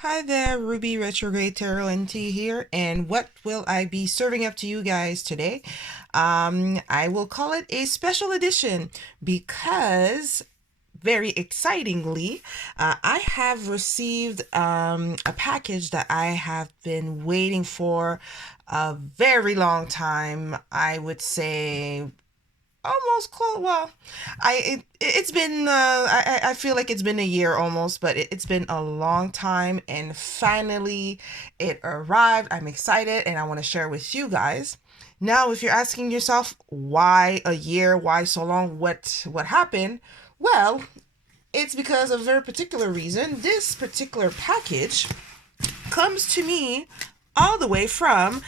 Hi there, Ruby Retrograde Tarot NT here, and what will I be serving up to you guys today? I will call it a special edition because, very excitingly, I have received a package that I have been waiting for a very long time. I would say almost close. Well, it's been I feel like it's been a year almost, but it's been a long time, and finally it arrived. I'm excited, and I want to share with you guys. Now, if you're asking yourself why a year, why so long, what happened? Well, it's because of a very particular reason. This particular package comes to me all the way from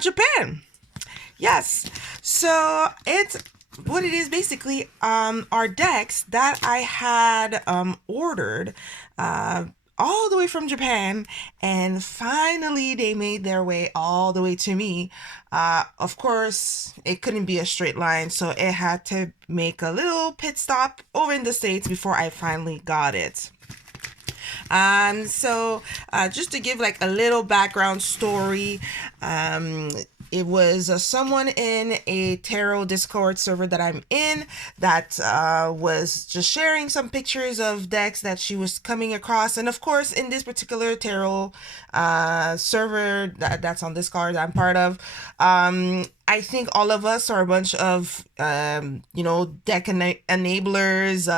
Japan. Yes. So it's what it is basically are decks that I had ordered all the way from Japan, and finally they made their way all the way to me. Of course, it couldn't be a straight line, so it had to make a little pit stop over in the States before I finally got it. Just to give like a little background story, it was someone in a tarot Discord server that I'm in that was just sharing some pictures of decks that she was coming across. And of course, in this particular tarot server that's on Discord that I'm part of, I think all of us are a bunch of, deck enablers,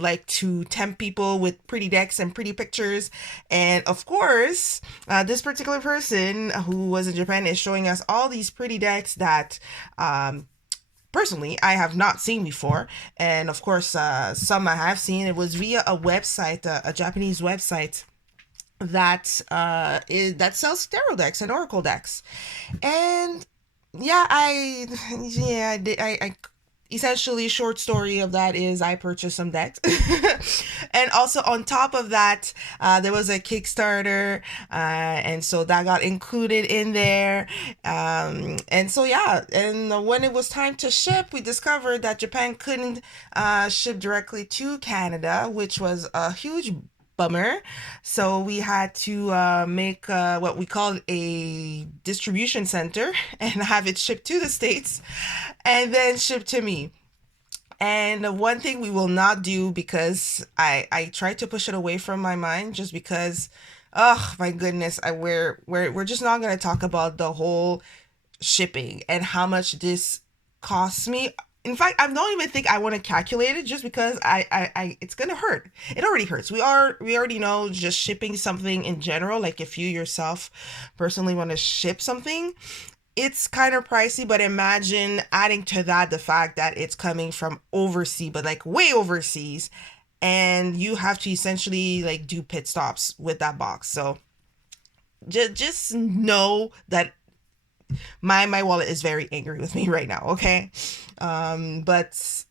like to tempt people with pretty decks and pretty pictures. And of course, this particular person who was in Japan is showing us all these pretty decks that, personally, I have not seen before. And of course, some I have seen. It was via a website, a Japanese website that sells tarot decks and oracle decks. And yeah, I did. I essentially, short story of that is I purchased some decks, and also on top of that, there was a Kickstarter, and so that got included in there. And so yeah, and when it was time to ship, we discovered that Japan couldn't ship directly to Canada, which was a huge bummer. So we had to make what we call a distribution center and have it shipped to the States and then shipped to me. And one thing we will not do, because I tried to push it away from my mind, just because, oh my goodness, we're just not gonna talk about the whole shipping and how much this costs me. In fact, I don't even think I want to calculate it, just because it's gonna hurt. It already hurts. We already know, just shipping something in general, like if you yourself personally want to ship something, it's kind of pricey. But imagine adding to that the fact that it's coming from overseas, but like way overseas, and you have to essentially like do pit stops with that box. So just know that my wallet is very angry with me right now, okay? But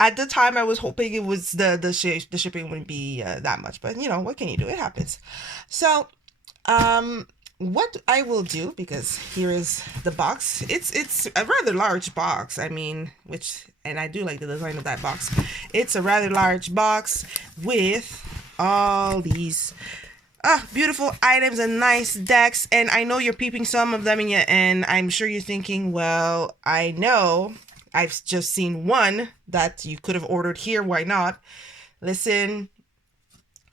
at the time I was hoping it was the shipping wouldn't be that much, but what can you do? It happens. So what I will do, because here is the box. It's a rather large box. I mean, and I do like the design of that box. It's a rather large box with all these beautiful items and nice decks. And I know you're peeping some of them, and I'm sure you're thinking, well, I know I've just seen one that you could have ordered here. Why not? Listen,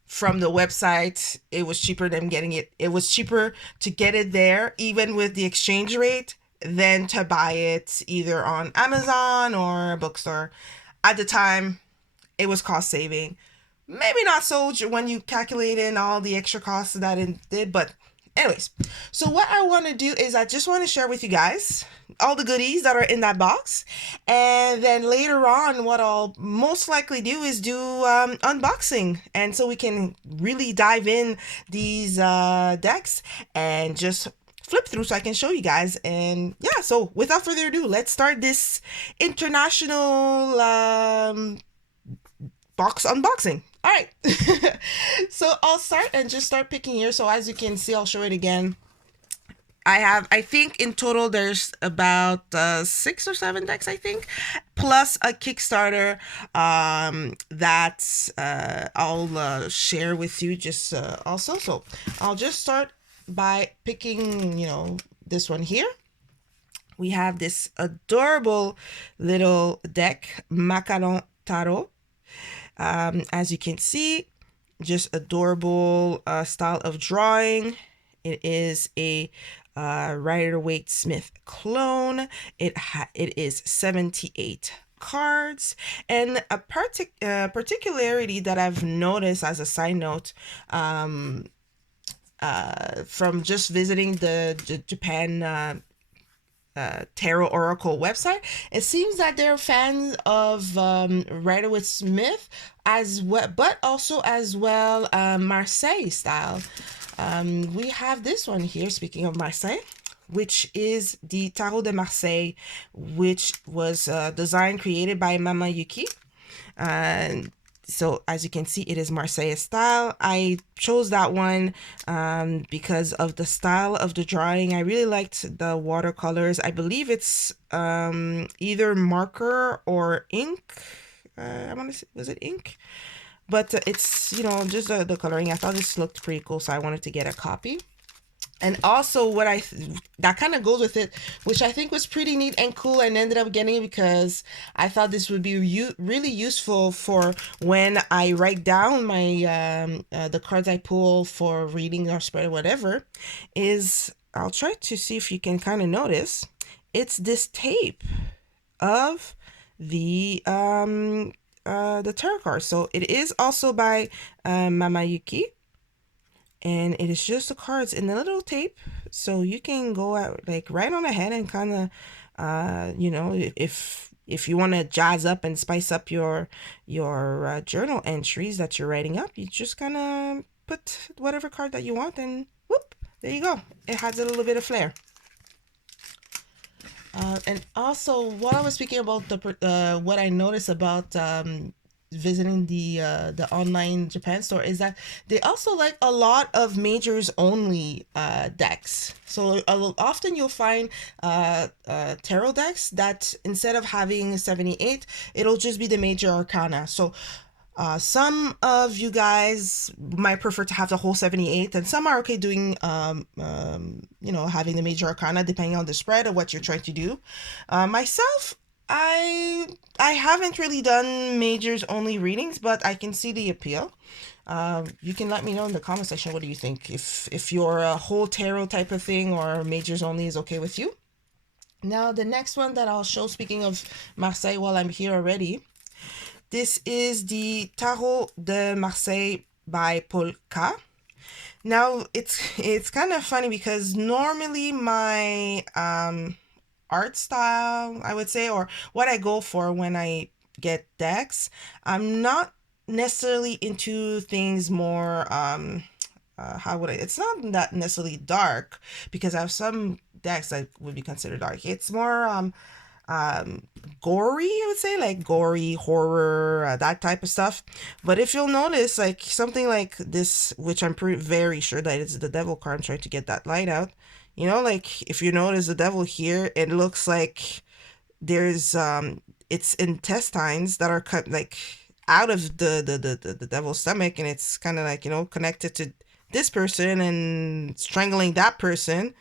from the website, it was cheaper than getting it. It was cheaper to get it there, even with the exchange rate, than to buy it either on Amazon or a bookstore. At the time, it was cost saving. Maybe not so when you calculate in all the extra costs that it did, but anyways. So what I want to do is I just want to share with you guys all the goodies that are in that box, and then later on what I'll most likely do is do unboxing, and so we can really dive in these decks and just flip through so I can show you guys. And yeah, so without further ado, let's start this international box unboxing. All right. So I'll start and just start picking here. So as you can see, I'll show it again. I think in total there's about 6 or 7 decks, I think. plus a Kickstarter that I'll share with you just also. So I'll just start by picking, this one here. We have this adorable little deck, Macaron Tarot. As you can see, just adorable style of drawing. It is a Rider-Waite Smith clone. It is 78 cards, and a particularity that I've noticed as a side note from just visiting the Japan Tarot Oracle website, it seems that they're fans of Rider-Waite Smith as well, but also as well Marseille style. We have this one here, speaking of Marseille, which is the Tarot de Marseille, which was designed, created by Mama Yuki. So as you can see, it is Marseille style. I chose that one because of the style of the drawing. I really liked the watercolors. I believe it's either marker or ink. I want to say, was it ink? But it's, just the coloring. I thought this looked pretty cool, so I wanted to get a copy. And also that kind of goes with it, which I think was pretty neat and cool, and ended up getting it because I thought this would be really useful for when I write down my the cards I pull for reading or spread or whatever. I'll try to see if you can kind of notice. It's this tape of the tarot cards. So it is also by Mama Yuki. And it is just the cards in the little tape, so you can go out right on ahead and kind of, if you want to jazz up and spice up your journal entries that you're writing up, you just kind of put whatever card that you want, and whoop, there you go. It has a little bit of flair. And also, while I was speaking about what I noticed about visiting the online Japan store, is that they also like a lot of majors only decks. So often you'll find tarot decks that instead of having 78, it'll just be the major arcana. So some of you guys might prefer to have the whole 78, and some are okay doing having the major arcana depending on the spread of what you're trying to do. Myself, I haven't really done majors only readings, but I can see the appeal. You can let me know in the comment section, what do you think? If you're a whole tarot type of thing, or majors only is okay with you. Now, the next one that I'll show, speaking of Marseille, while I'm here already, this is the Tarot de Marseille by Paul K. Now, it's kind of funny because normally my art style, I would say, or what I go for when I get decks, I'm not necessarily into things more it's not that necessarily dark, because I have some decks that would be considered dark. It's more gory, I would say, like gory horror, that type of stuff. But if you'll notice, like something like this, which I'm very sure that it's the devil card, I'm trying to get that light out. Like if you notice the devil here, it looks like there's its intestines that are cut like out of the devil's stomach, and it's kind of like, connected to this person and strangling that person,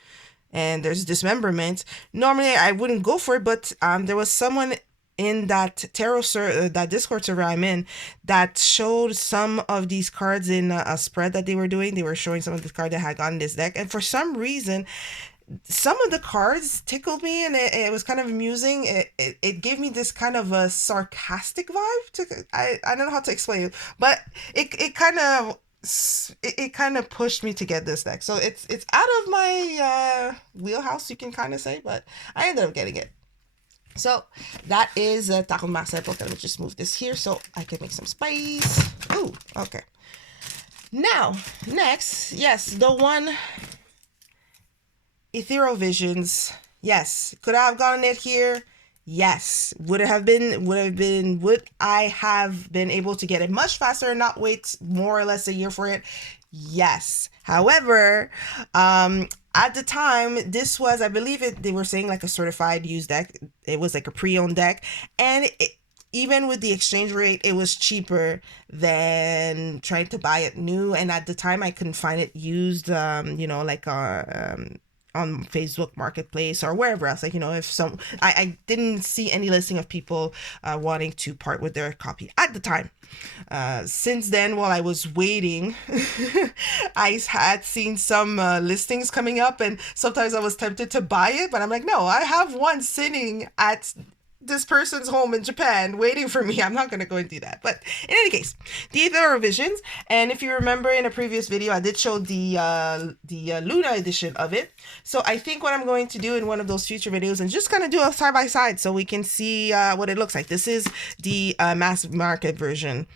and there's dismemberment. Normally I wouldn't go for it, but there was someone in that that Discord server I'm in, that showed some of these cards in a spread that they were doing. They were showing some of the cards that had gotten this deck, and for some reason some of the cards tickled me, and it was kind of amusing. It gave me this kind of a sarcastic vibe. I don't know how to explain it, but it kind of pushed me to get this deck. So it's out of my wheelhouse, you can kind of say, but I ended up getting it. So that is Tarot de Marseille. Let me just move this here so I can make some space. Ooh, okay. Now, next, yes, the one, Ethereal Visions. Yes. Could I have gotten it here? Yes. Would I have been able to get it much faster and not wait more or less a year for it? Yes. However, at the time, this was, I believe it, they were saying like a certified used deck. It was like a pre-owned deck. And even with the exchange rate, it was cheaper than trying to buy it new. And at the time, I couldn't find it used, like on Facebook Marketplace or wherever else. Like, if I didn't see any listing of people wanting to part with their copy at the time. Since then, while I was waiting, I had seen some listings coming up, and sometimes I was tempted to buy it, but I'm like, no, I have one sitting at this person's home in Japan waiting for me. I'm not going to go and do that. But in any case, these are revisions. And if you remember in a previous video, I did show the Luna edition of it. So I think what I'm going to do in one of those future videos is just kind of do a side by side so we can see what it looks like. This is the mass market version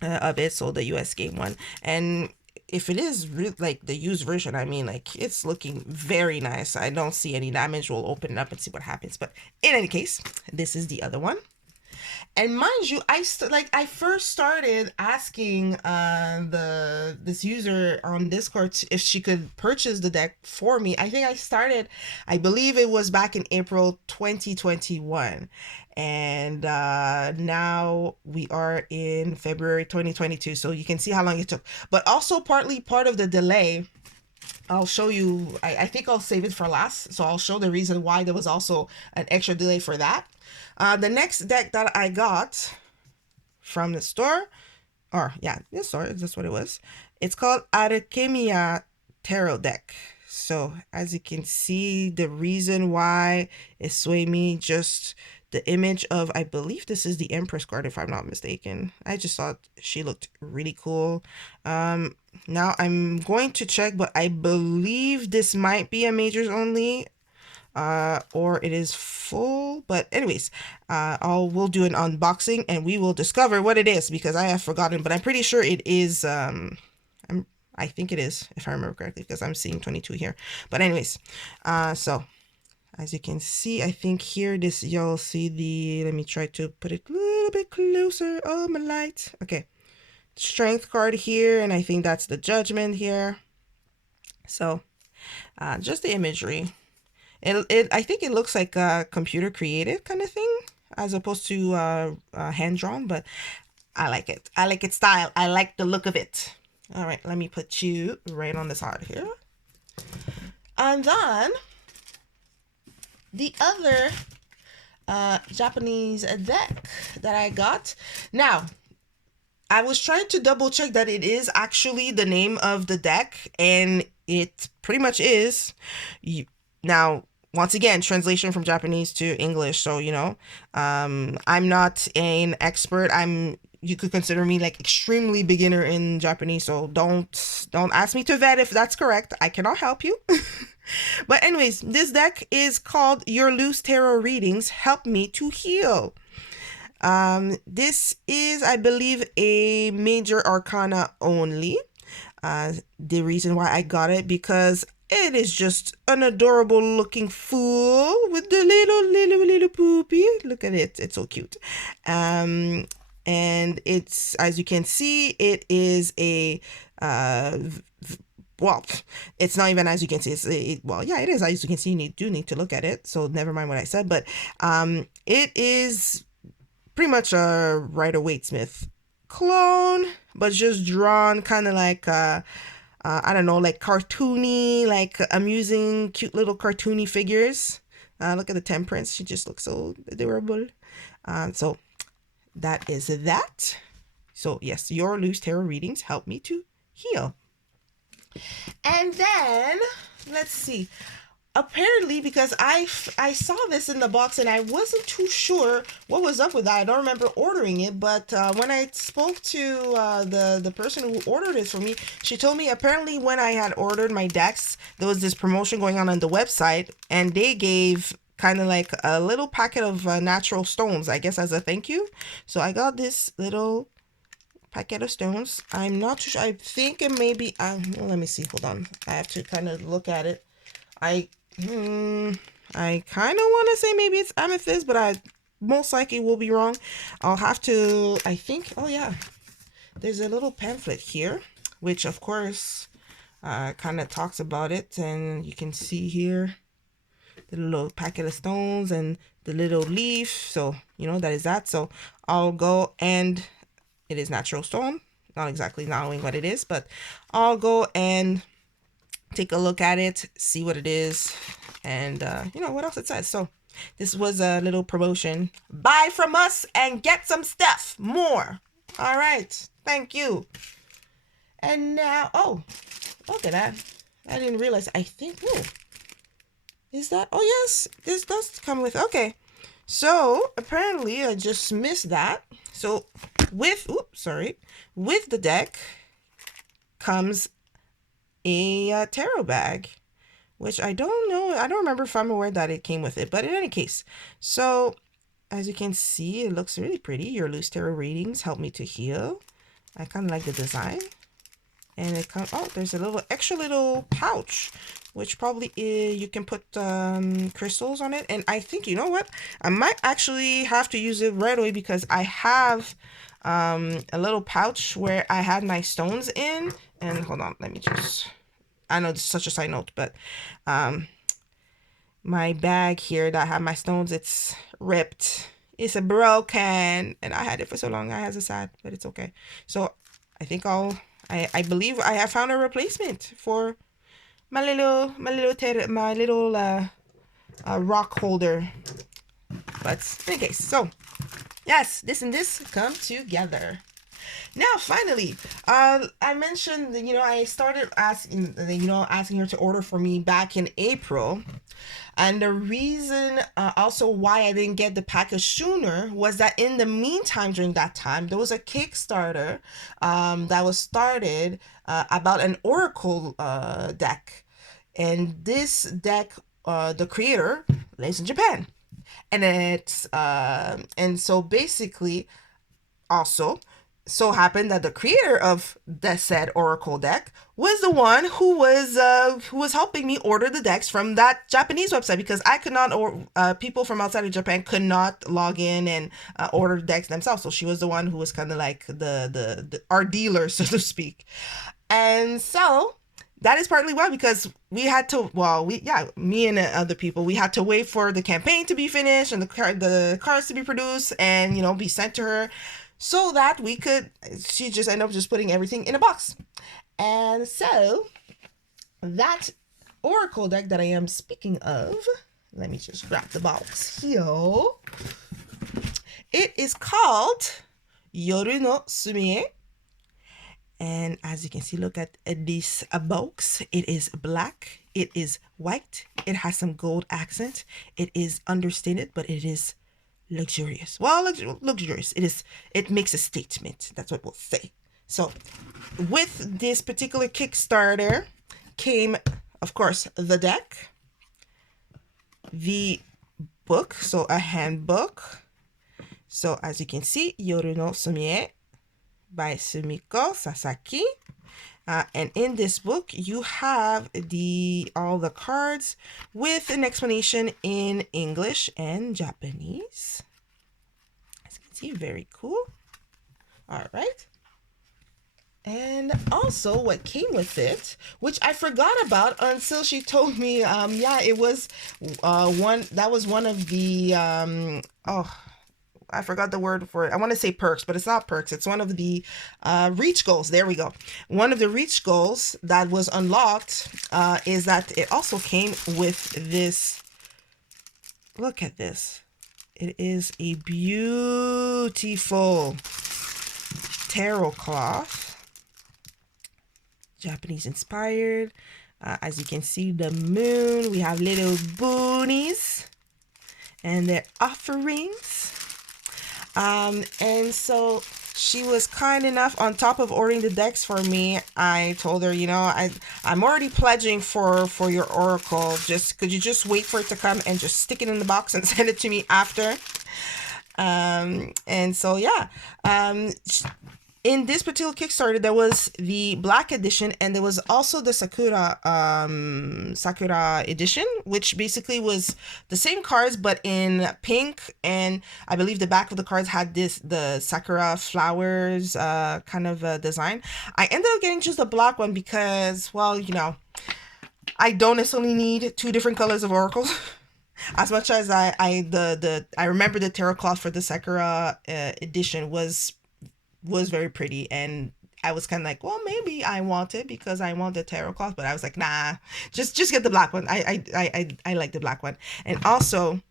of it, so the US game one. And if it is like the used version, I mean, like, it's looking very nice. I don't see any damage. We'll open it up and see what happens. But in any case, this is the other one. And mind you, I first started asking this user on Discord if she could purchase the deck for me. I believe it was back in April 2021. And now we are in February 2022. So you can see how long it took. But also partly part of the delay, I'll show you, I think I'll save it for last. So I'll show the reason why there was also an extra delay for that. The next deck that I got from the store, this store, that's what it was. It's called Alchemia Tarot Deck. So as you can see, the reason why it swayed me, just the image of, I believe this is the Empress card, if I'm not mistaken. I just thought she looked really cool. Now I'm going to check, but I believe this might be a majors only, or it is full. But anyways, we'll do an unboxing and we will discover what it is, because I have forgotten, but I'm pretty sure it is. I think it is, if I remember correctly, because I'm seeing 22 here. But anyways, so as you can see, I think here, you'll see let me try to put it a little bit closer. Oh, my light. Okay. Strength card here, and I think that's the Judgment here. So, just the imagery. I think it looks like a computer created kind of thing, as opposed to hand drawn, but I like it. I like its style. I like the look of it. All right, let me put you right on the side here. And then the other Japanese deck that I got. Now, I was trying to double check that it is actually the name of the deck, and it pretty much is. Now, once again, translation from Japanese to English. So, I'm not an expert. You could consider me like extremely beginner in Japanese. So don't ask me to vet if that's correct. I cannot help you. But anyways, this deck is called Your Loose Tarot Readings Help Me to Heal. This is, I believe, a major arcana only. The reason why I got it, because it is just an adorable looking fool with the little poopy. Look at it. It's so cute. And it's, as you can see, it is a, well, it's not even as you can see. It is as you can see. You do need to look at it. So never mind what I said. But it is pretty much a Rider-Waite-Smith clone, but just drawn kind of like, I don't know, like cartoony, like amusing, cute little cartoony figures. Look at the Temperance. She just looks so adorable. So that is that. So yes, Your Loose Tarot Readings Help Me to Heal. And then, let's see. Apparently, because I saw this in the box and I wasn't too sure what was up with that. I don't remember ordering it, but when I spoke to the person who ordered it for me, she told me apparently when I had ordered my decks, there was this promotion going on the website, and they gave kind of like a little packet of natural stones, I guess, as a thank you. So I got this little packet of stones. I'm not too sure. I think it may be, well, let me see. Hold on. I have to kind of look at it. I kind of want to say maybe it's amethyst, but I most likely will be wrong. I'll have to, I think, oh yeah, there's a little pamphlet here which of course kind of talks about it. And you can see here the little packet of stones and the little leaf. So, you know, that is that. So I'll go, and it is natural stone. Not exactly knowing what it is, but I'll go and take a look at it, see what it is, and you know what else it says. So this was a little promotion. Buy from us and get some stuff more. All right, thank you. And now, oh, look at that. I didn't realize. I think, oh, is that, oh yes, this does come with, okay. So apparently I just missed that. So with, oops, sorry, with the deck comes a tarot bag, which I don't know. I don't remember if I'm aware that it came with it, but in any case, so as you can see, it looks really pretty. Your loose tarot readings help me to heal. I kind of like the design. And it comes, oh, there's a little extra little pouch, which probably is, you can put crystals on it. And I think, you know what, I might actually have to use it right away, because I have a little pouch where I had my stones in. And hold on, let me just, I know this is such a side note, but my bag here that I have my stones, it's ripped. It's broken, and I had it for so long. I was sad, but it's okay. So I think I believe I have found a replacement for my little rock holder. But in any case, so yes, this and this come together. Now, finally, I mentioned, you know, I started asking her to order for me back in April. And the reason also why I didn't get the package sooner was that in the meantime, during that time, there was a Kickstarter that was started about an Oracle deck. And this deck, the creator lives in Japan. And it's, and so basically, also, so happened that the creator of the said Oracle deck was the one who was helping me order the decks from that Japanese website, because I could not, or people from outside of Japan could not log in and order decks themselves. So she was the one who was kind of like the our dealer, so to speak. And so that is partly why, because we had to, well, me and other people, we had to wait for the campaign to be finished and the cards to be produced and, you know, be sent to her, so that we could, she just ended up just putting everything in a box. And so that Oracle deck that I am speaking of, let me just grab the box here. It is called Yoru no Sumie. And as you can see, look at this box. It is black. It is white. It has some gold accent. It is understated, but it is luxurious. Well, luxurious. It makes a statement. That's what we'll say. So with this particular Kickstarter came, of course, the deck, the book, so a handbook. So as you can see, Yoru no Sumie by Sumiko Sasaki. And in this book, you have all the cards with an explanation in English and Japanese. As you can see, very cool. All right. And also what came with it, which I forgot about until she told me, yeah, it was one of the, I forgot the word for it. I want to say perks, but it's not perks. It's one of the reach goals. There we go. One of the reach goals that was unlocked is that it also came with this. Look at this. It is a beautiful tarot cloth. Japanese inspired. As you can see, the moon. We have little boonies and their offerings. And so she was kind enough, on top of ordering the decks for me, I told her, you know, I'm already pledging for your Oracle. Could you just wait for it to come and just stick it in the box and send it to me after? And so, yeah, in this particular Kickstarter, there was the black edition, and there was also the Sakura edition, which basically was the same cards but in pink, and I believe the back of the cards had the Sakura flowers kind of design. I ended up getting just the black one because, well, you know, I don't necessarily need two different colors of oracles. As much as I remember the tarot cloth for the Sakura edition was very pretty, and I was kind of like, well, maybe I want it because I want the tarot cloth, but I was like, nah, just get the black one. I like the black one. And also,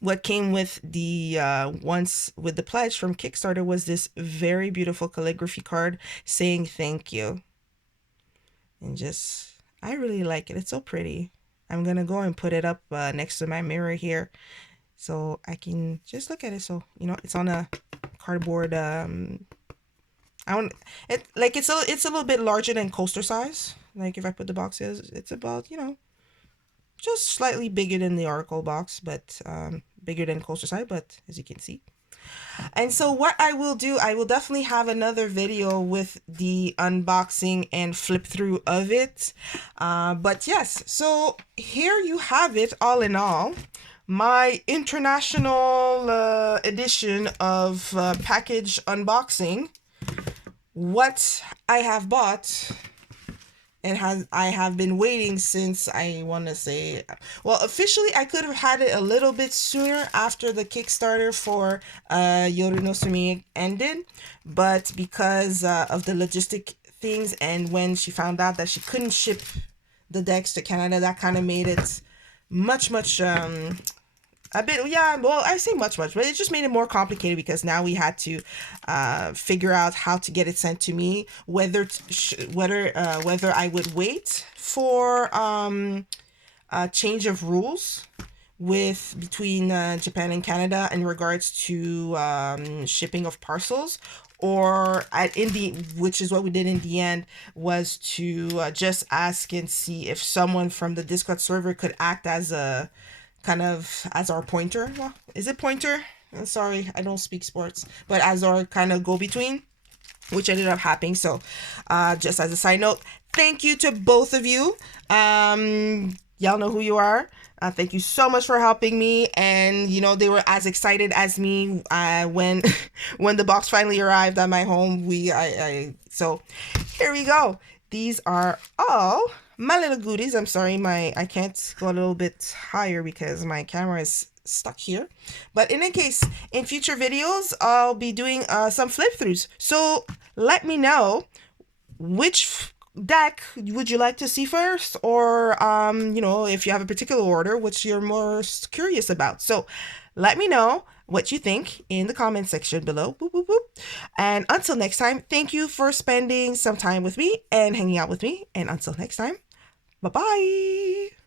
what came with the once with the pledge from Kickstarter was this very beautiful calligraphy card saying thank you, and just I really like it. It's so pretty. I'm gonna go and put it up next to my mirror here, so I can just look at it. So you know, it's on a cardboard. I want it like it's a little bit larger than coaster size. Like if I put the boxes, it's about, you know, just slightly bigger than the Oracle box, but bigger than coaster size. But as you can see. And so what I will do, I will definitely have another video with the unboxing and flip through of it. But yes, so here you have it all in all. My international edition of package unboxing. What I have bought and I have been waiting since, I want to say, well, officially I could have had it a little bit sooner after the Kickstarter for Yoru no Sumi ended, but because of the logistic things, and when she found out that she couldn't ship the decks to Canada, that kind of made it much a bit, yeah, well, I say much, but it just made it more complicated because now we had to figure out how to get it sent to me, whether I would wait for a change of rules between Japan and Canada in regards to shipping of parcels, or which is what we did in the end, was to just ask and see if someone from the Discord server could act as a kind of as our pointer. Well, is it pointer? I'm sorry, I don't speak sports, but as our kind of go-between, which ended up happening. So just as a side note, thank you to both of you. Y'all know who you are. Thank you so much for helping me, and you know, they were as excited as me when when the box finally arrived at my home. So here we go. These are all my little goodies. I'm sorry, I can't go a little bit higher because my camera is stuck here. But in any case, in future videos, I'll be doing some flip throughs. So let me know which deck would you like to see first, or you know, if you have a particular order which you're most curious about. So let me know what you think in the comment section below. Boop, boop, boop. And until next time, thank you for spending some time with me and hanging out with me. And until next time, bye-bye.